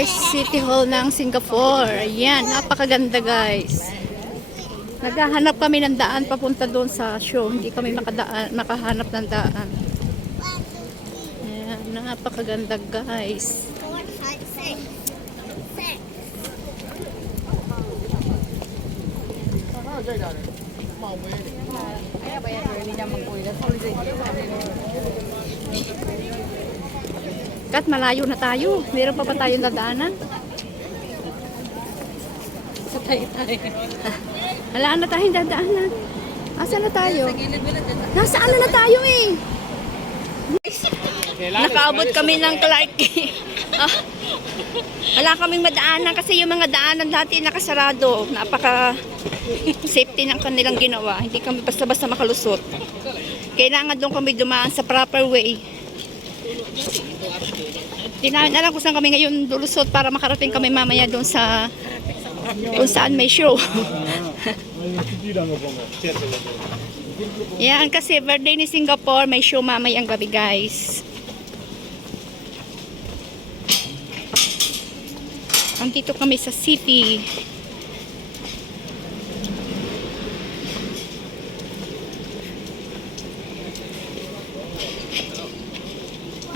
Guys, City Hall ng Singapore. Ayan, napakaganda guys. Naghahanap kami ng daan papunta doon sa show. Hindi kami makadaan, makahanap ng daan. Ayan, napakaganda guys. Four, five, six. Six. Kat, malayo na tayo. Meron pa ba tayong dadaanan? Sa tayo-tayo. Halaan na tayong dadaanan. Asa na tayo? Nasaan na na tayo eh? Nakaabot kami ng Clark. ah, wala kaming madaanan kasi yung mga daanan dati nakasarado. Napaka safety ng kanilang ginawa. Hindi kami basta-basta makalusot. Kailangan doon kami dumaan sa proper way. Hindi namin alam kung saan kami ngayon lulusot para makarating kami mamaya doon sa kung saan may show. Yan, kasi birthday ni Singapore, may show mamayang gabi, guys. Andito kami sa city.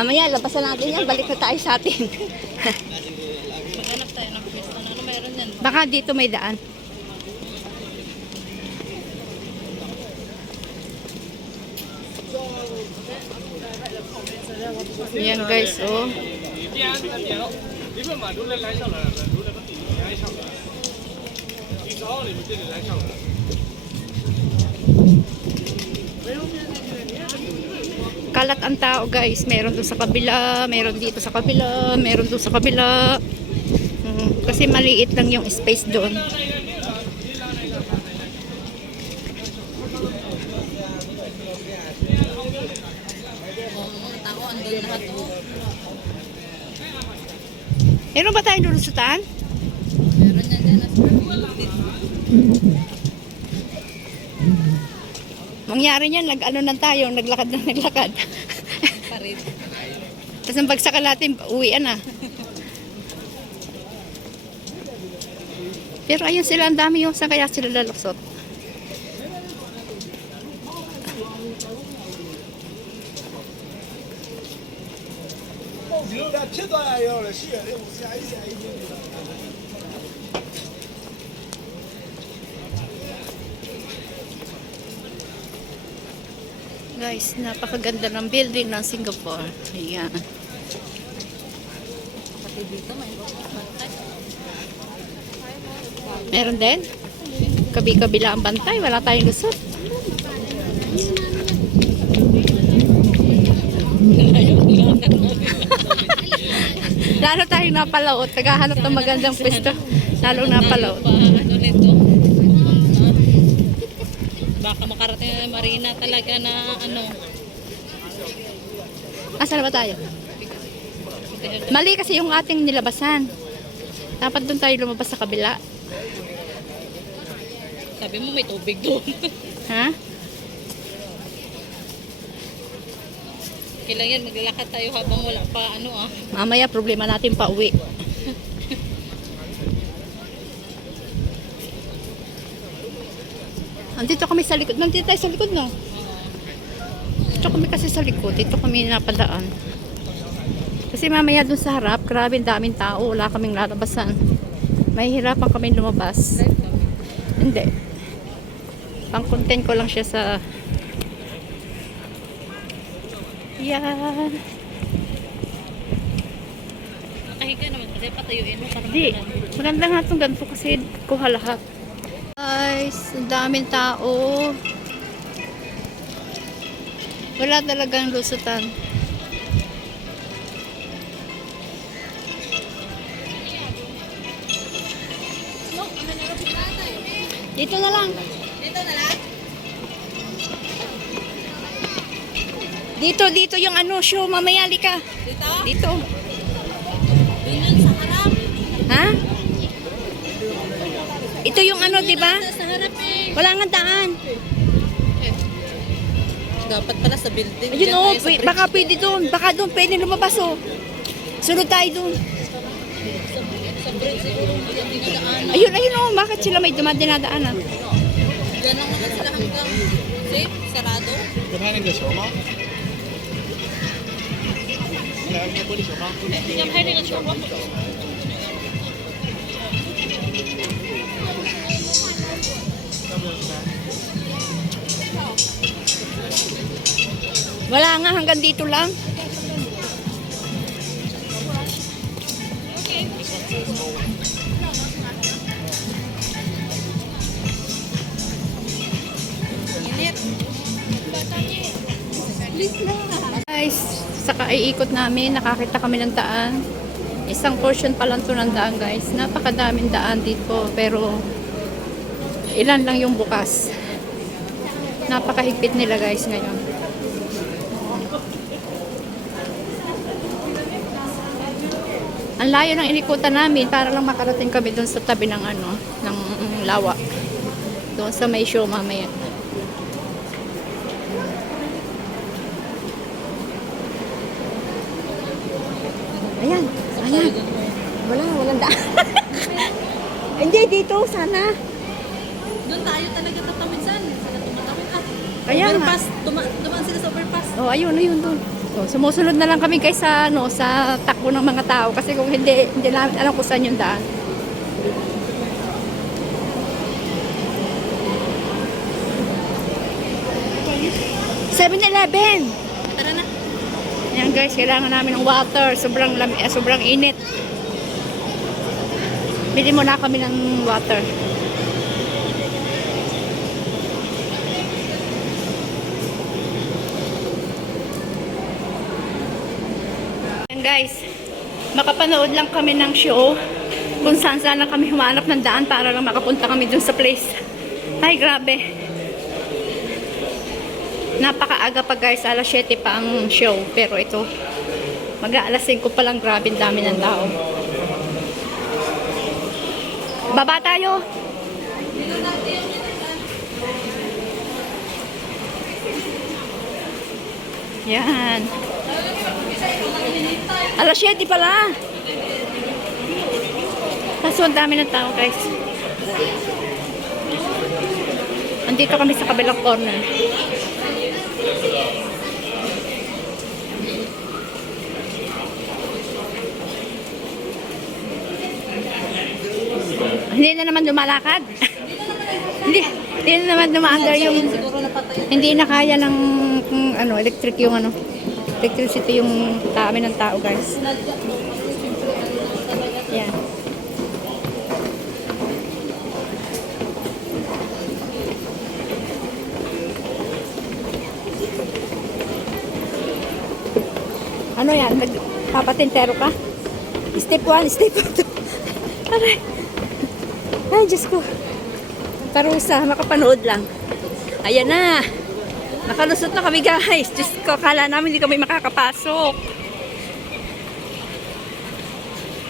Mamaya, labasan natin yan. Balik na tayo sa atin. Maghanap tayo ng pwesto. Ano, meron yan? Baka dito may daan. Yan guys, oh. ဒီဘ Kalat ang tao guys. Meron doon sa kabila, meron dito sa kabila, meron doon sa kabila. Mm, kasi maliit lang yung space doon. Meron ba tayong lulusutan? Meron yan dyan. Mangyari niyan, nag ano na tayo, naglakad na naglakad. Tapos ang bagsakan natin, uwian na. Pero ayun sila, ang dami yung saan kaya sila lalusot. Guys, napakaganda ng building ng Singapore. Ayan. Pati dito, may. Meron din? Kabi-kabila ang bantay. Wala tayong lusot. Lalo tayong napalaot. Naghahanap ng magandang pwesto. Lalo napalaot. Pa, nito? Baka makarating na marina talaga na ano. Asan ba tayo? Mali kasi yung ating nilabasan. Dapat doon tayo lumabas sa kabila. Sabi mo may tubig doon. Ha? Kailangan maglalakad tayo habang wala pa ano ah. Mamaya problema natin pa uwi. Andito kami sa likod. Nandito tayo sa likod, no? Dito kami kasi sa likod. Dito kami napadaan. Kasi mamaya dun sa harap, grabe ang daming tao. Wala kaming lalabasan. Mahihirapan kami lumabas. Hindi. Pang content ko lang siya sa... Yan. Nakahiga naman kasi patayuin mo Hindi. Maganda nga itong ganito kasi kuha lahat. Guys, ang daming tao. Wala talagang lusutan. Dito na lang. Dito na lang. Dito, dito yung ano, show. Mamaya, lika. Dito? Dito. ano, di ba? Eh. Wala nga daan. Dapat pala sa building. Ayun oh, o, baka pwede doon. Baka doon, pwede lumabas o. Sunod tayo doon. Ayun, ayun o, bakit sila may dumadinadaan ah? Yan lang naman sila hanggang safe, sarado. Kumain ka siya, ma? Kumain ka siya, ma? Kumain ka siya, ma? Wala nga, hanggang dito lang. Guys, sa kaiikot namin, nakakita kami ng daan. Isang portion pa lang to ng daan guys. Napakadaming daan dito pero ilan lang yung bukas. Napakahigpit nila guys ngayon. Ang layo ng inikutan namin para lang makarating kami doon sa tabi ng ano, ng mm, lawa. Doon sa may show mamaya. Ayan, ayan. Wala, walang daan. Hindi, dito, sana. Doon tayo talaga tatawid saan. Sila tumatawid Kaya nga. overpass. Tuma dumaan sila sa overpass. Oh, ayun, ayun doon. So, sumusunod na lang kami guys sa ano, sa takbo ng mga tao kasi kung hindi hindi namin alam kung saan yung daan. Seven Eleven. Tara na. Ayan guys, kailangan namin ng water. Sobrang lam eh, sobrang init. Bili muna kami ng water. Guys, makapanood lang kami ng show kung saan saan lang kami humanap ng daan para lang makapunta kami dun sa place. Ay, grabe. Napakaaga pa guys, alas 7 pa ang show. Pero ito, mag-aalas 5 pa lang, grabe dami ng tao. Baba tayo. Yan. Alas 7 pala. Kaso ang dami ng tao guys. Andito kami sa kabilang corner. Hindi na naman lumalakad. hindi, hindi na naman dumaandar yung hindi na kaya ng ano, electric yung ano, electricity yung dami ng tao, guys. Yan. Ano yan? Nagpapatintero ka? Step 1, step 2. Aray. Ay, Diyos ko. Tarusa, makapanood lang. Ayan na. Nakalusot na kami guys. Diyos ko, kala namin hindi kami makakapasok.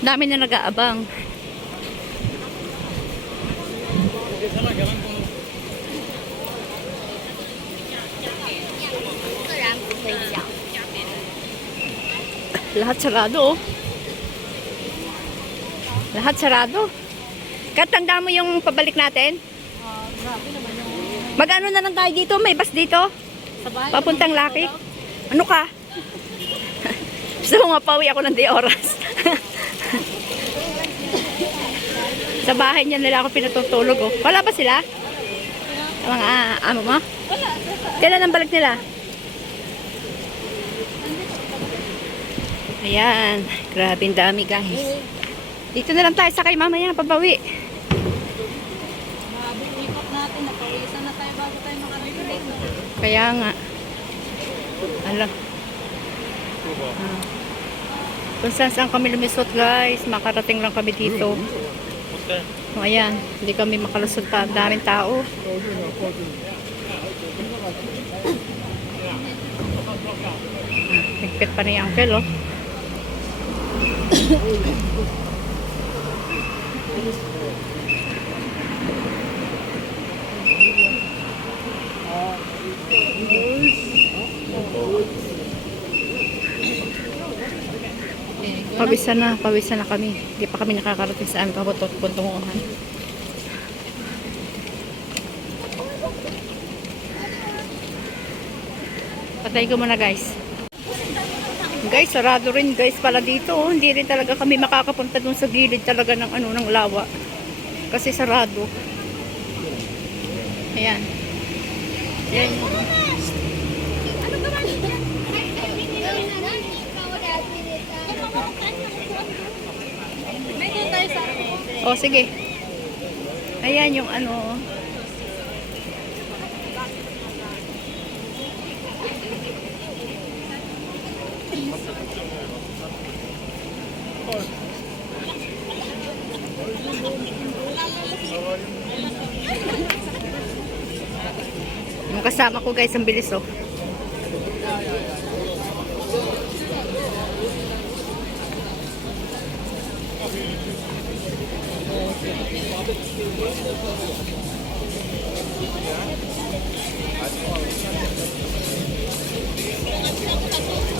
Dami na nag-aabang. Lahat sarado oh. Lahat sarado. Katanda mo yung pabalik natin? Mag-ano na lang tayo dito? May bus dito? Papuntang Laki? Ano ka? Gusto mo mapawi ako ng di oras. Sa bahay niya nila ako pinatutulog. Oh. Wala ba sila? Sa mga ah, amo mo? Wala. Kailan ang balik nila? Ayan. Grabe ang dami guys. Dito na lang tayo sakay mamaya. Pabawi. Mahabang ikot natin. Napawisan na tayo bago tayo makarating. Kaya nga. Alam. Ah. Kung saan saan kami lumisot guys, makarating lang kami dito. O ayan, hindi kami makalusot pa. Daming tao. Ah, Higpit pa ni Uncle oh. Pawisan na, pawisan na kami. Hindi pa kami nakakarating sa aming paputot puntunguhan. Patay ko muna guys. Guys, sarado rin guys pala dito. oh. Hindi rin talaga kami makakapunta dun sa gilid talaga ng ano ng lawa. Kasi sarado. Ayan. Ayan. Ano ba man? May doon tayo sa O, sige. Ayan yung ano. Kasama ko guys, ang bilis oh.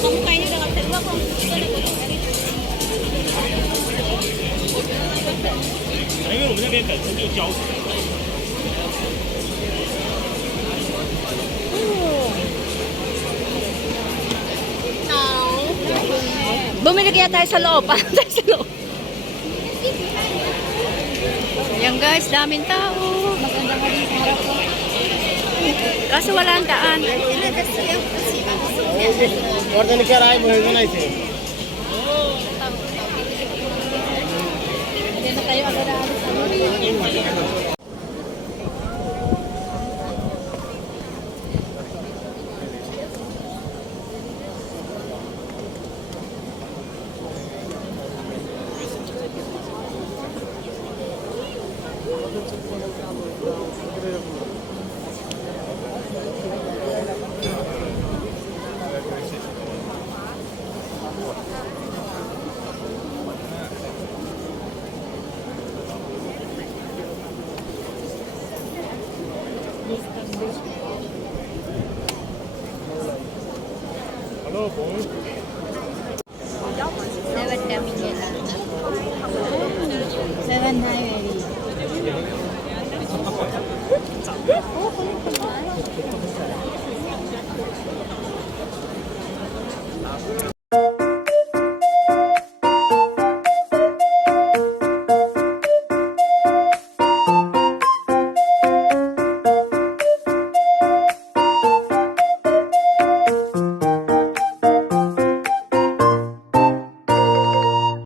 kamukha niyo dengan dalawa ko. Bumili kaya tayo sa loob. Parang tayo sa loob. Ayan guys, daming tao. Maganda ka rin sa harap ko. Kaso wala ang daan. Order ka rin, buhay ko na ito. Hindi na tayo agad-agad.